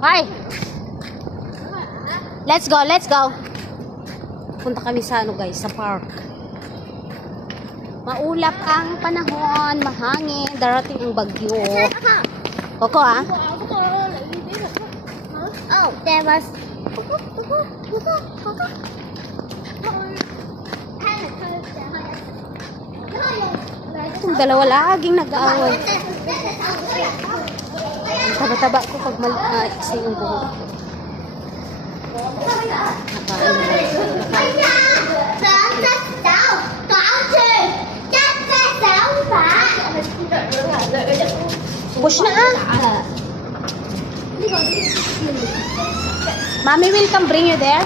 Hi! Let's go, let's go. Punta kami sa ano guys, sa park. Maulap ang panahon, mahangin, darating ang bagyo. Koko ah? Oh, there was. Itong dalawa laging nag-aaway. Taba-taba ko pag isa yung buhok. Push na ah. Mommy will come bring you there.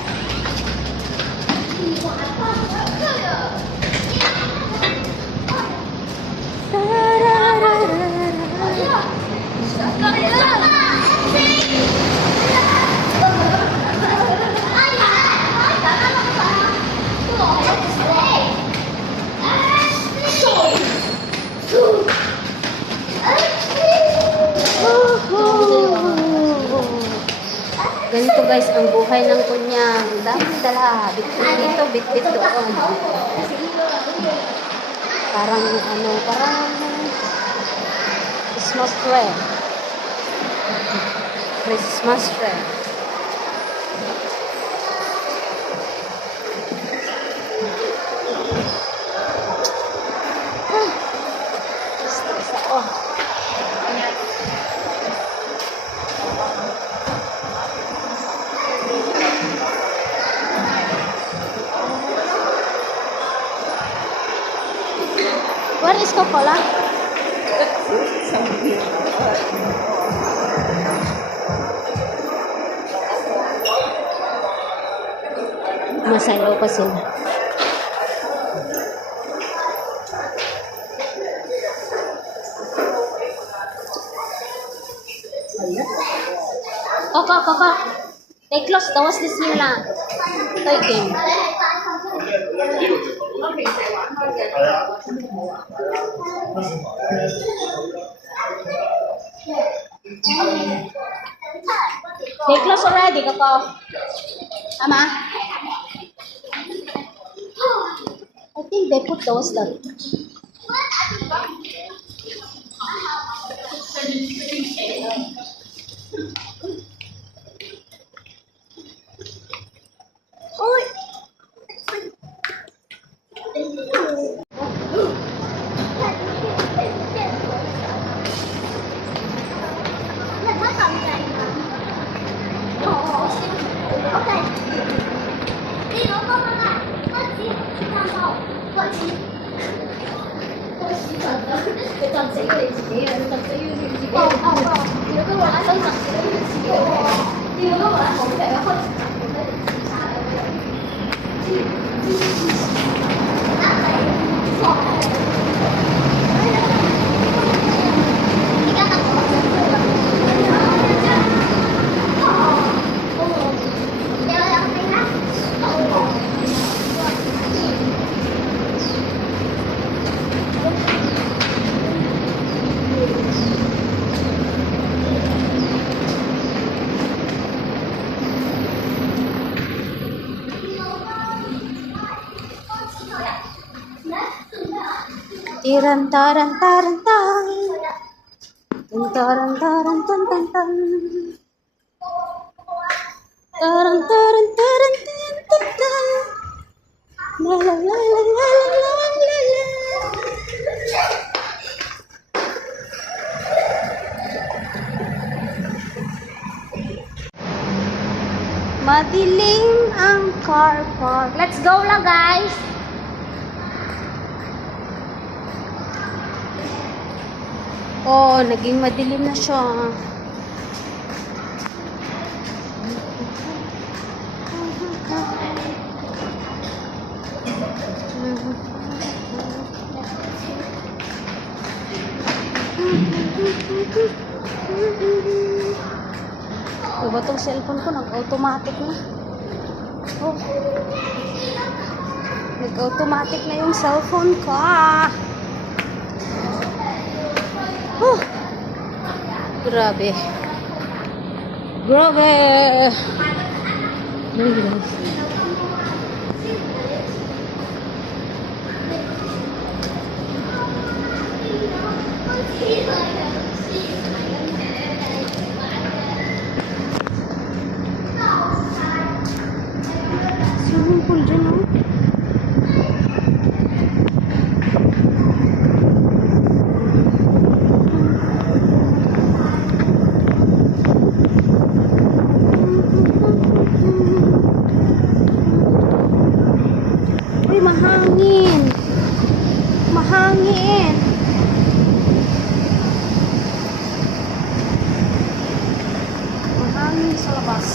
Ganito guys ang buhay ng kunyang. Dami dala. Bit-bit dito, bit-bit doon. Parang ano, parang Christmas tree. Christmas tree. Stress ako. Where is Coca-Cola? Masayaw pa sila. Coca. Take close. Tawas this nila. Toy game. They close already, Coco. Tama? I think they put those there. Tiran taran taran tan. Taran taran tan tan tan. Taran taran taran tan tan tan. La la la la la la la la. Madilim ang car park. Let's go lang guys. Oh, naging madilim na siya. Diba itong cellphone ko nag-automatic na? Oh. Nag-automatic na yung cellphone ko. Oh. Grabe. Grabe. Swimming pool dyan, oh. Uy, mahangin. Mahangin. Mahangin sa labas.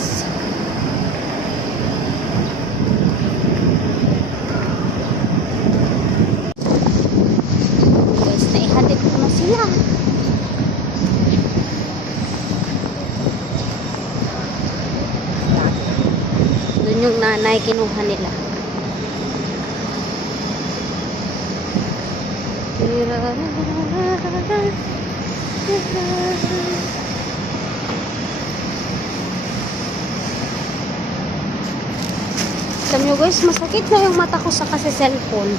Guys, naihatid ko na sila. Doon yung nanay, kinuha nila. Alam nyo guys, masakit na yung mata ko sa kasi cellphone.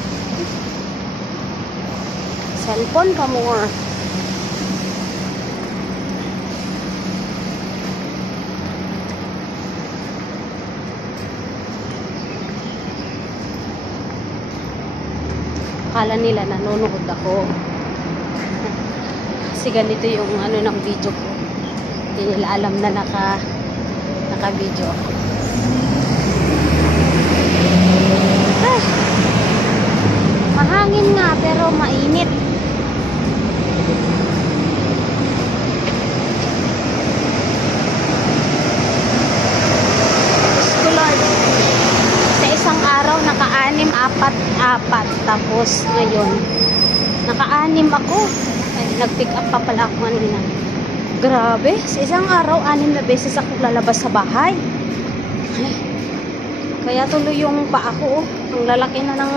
Cellphone pa more. Akala nila nanonood ako. Kasi ganito yung ano ng video ko. Hindi nila alam na naka-video ako. Ay, mahangin nga pero mainit. Diyos ko Lord. Sa isang araw naka-anim, apat. Tapos ngayon naka-anim ako. Ay, nag-pick up pa pala ako kanina. Grabe, sa isang araw 6 na beses ako lalabas sa bahay. Ay, kaya tuloy yung paa ko, ang lalaki na ng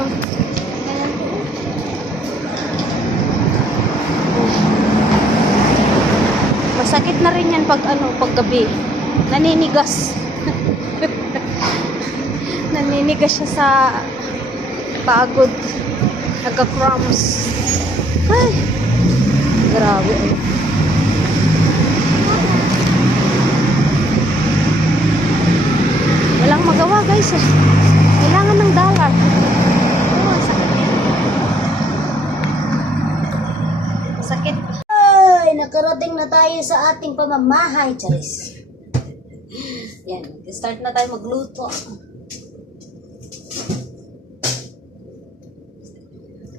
ganyan ko. Masakit na rin yan pag gabi. Naninigas. Naninigas siya sa pagod. Nagka-cramps. Ay, grabe. Walang magawa guys eh. Kailangan ng dollar. Oh, sakit yan. Sakit. Ay, nakarating na tayo sa ating pamamahay, Charis. Yan, start na tayo magluto.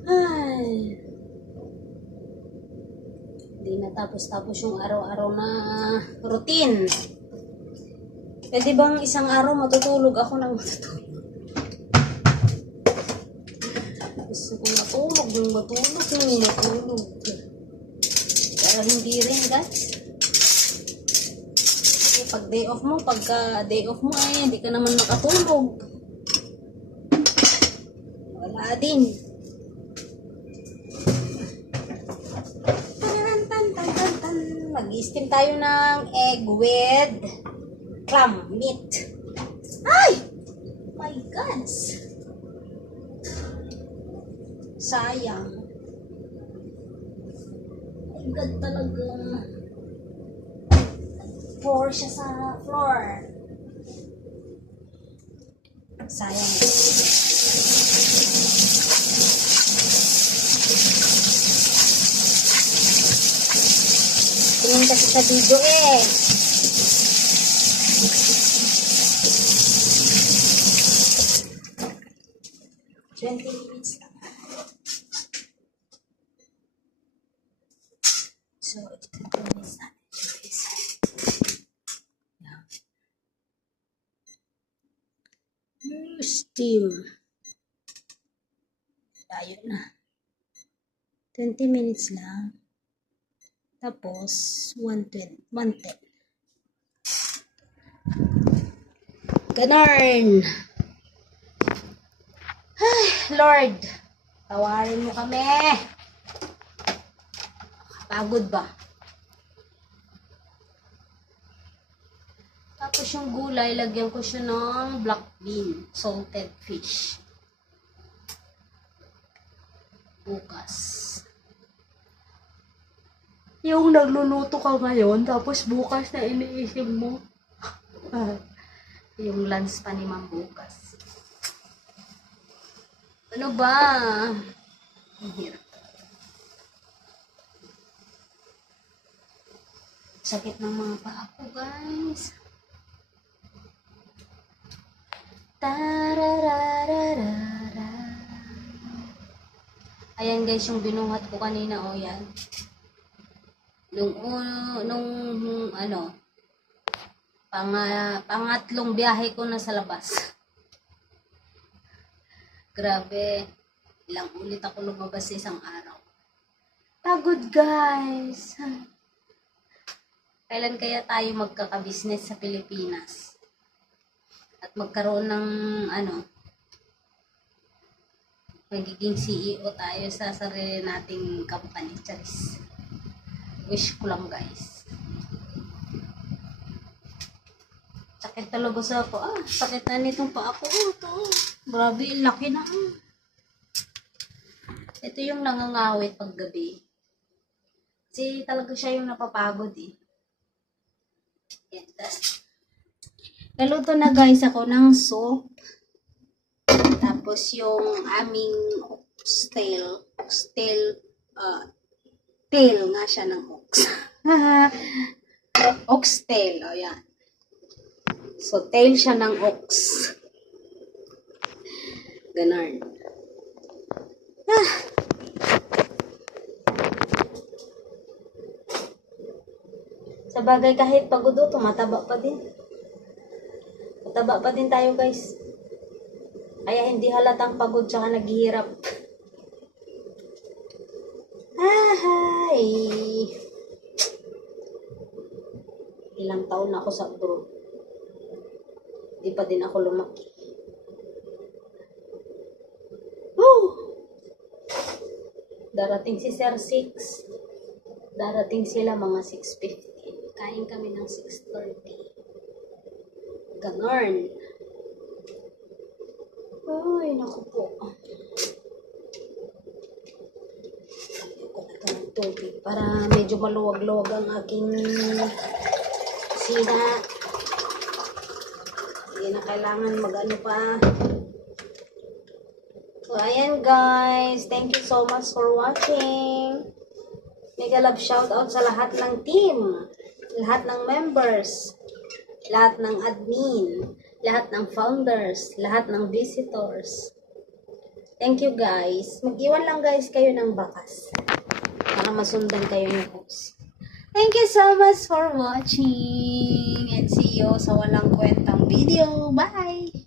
Ay. Hindi na tapos yung araw-araw na routine. Pwede bang isang araw matutulog ako ng matutulog? Gusto kong matulog. Pero hindi rin guys. Kasi pag pagka day off mo eh, hindi ka naman makatulog. Wala din. Mag-steam tayo ng egg with clam meat. Ay! My God! Sayang. My God talaga. Pour siya sa floor. Sayang. Tingin kasi sa video eh. Minutes lang. So, ito 20 minutes natin. Steam. Tayo na. 20 minutes lang. Tapos, 110. Ganarn. Ay, Lord. Tawarin mo kami. Pagod ba? yung gulay, lagyan ko siya ng black bean, salted fish. Bukas. Yung nagluluto ka ngayon, tapos bukas na iniisip mo. Yung lunch pa ni Ma'am bukas. Ano ba? Ang hirap. Sakit ng mga paa ko, guys. Tararararara. Ayan guys, yung binuhat ko kanina, o yan. Pangatlong biyahe ko na sa labas. Grabe, ilang ulit ako lumabas sa isang araw. Pagod guys. Kailan kaya tayo magkaka-business sa Pilipinas? At magkaroon ng magiging CEO tayo sa sarili nating company, charis. Wish ko lang guys. Sakit talaga sa ako. Sakit na nitong pa ako. Ito. Grabe, laki na. Ito yung nangangawit pag gabi. Kasi talaga siya yung napapagod eh. Yan, naluto na guys ako ng soup. Tapos yung aming tail nga siya ng ox. Oxtail, o yan. So, tail siya ng ox. Ganon. Sa bagay kahit pagod o, tumataba pa din. Mataba pa din tayo guys. Kaya hindi halatang pagod tsaka naghihirap. Hi! Ilang taon na ako sa abroad. Di pa din ako lumaki. Darating si Sir 6. Darating sila mga 6:50. Kain kami ng 6:30. Ganon. Ay, naku po. Sabi ko na ito ng tubig para medyo maluwag-luwag ang aking sina. Hindi na kailangan mag-ano pa. So, ayan guys. Thank you so much for watching. Mega love shoutout sa lahat ng team. Lahat ng members. Lahat ng admin. Lahat ng founders, lahat ng visitors. Thank you guys. Mag-iwan lang guys kayo ng bakas para masundan kayo ng host. Thank you so much for watching and see you sa walang kwentang video. Bye!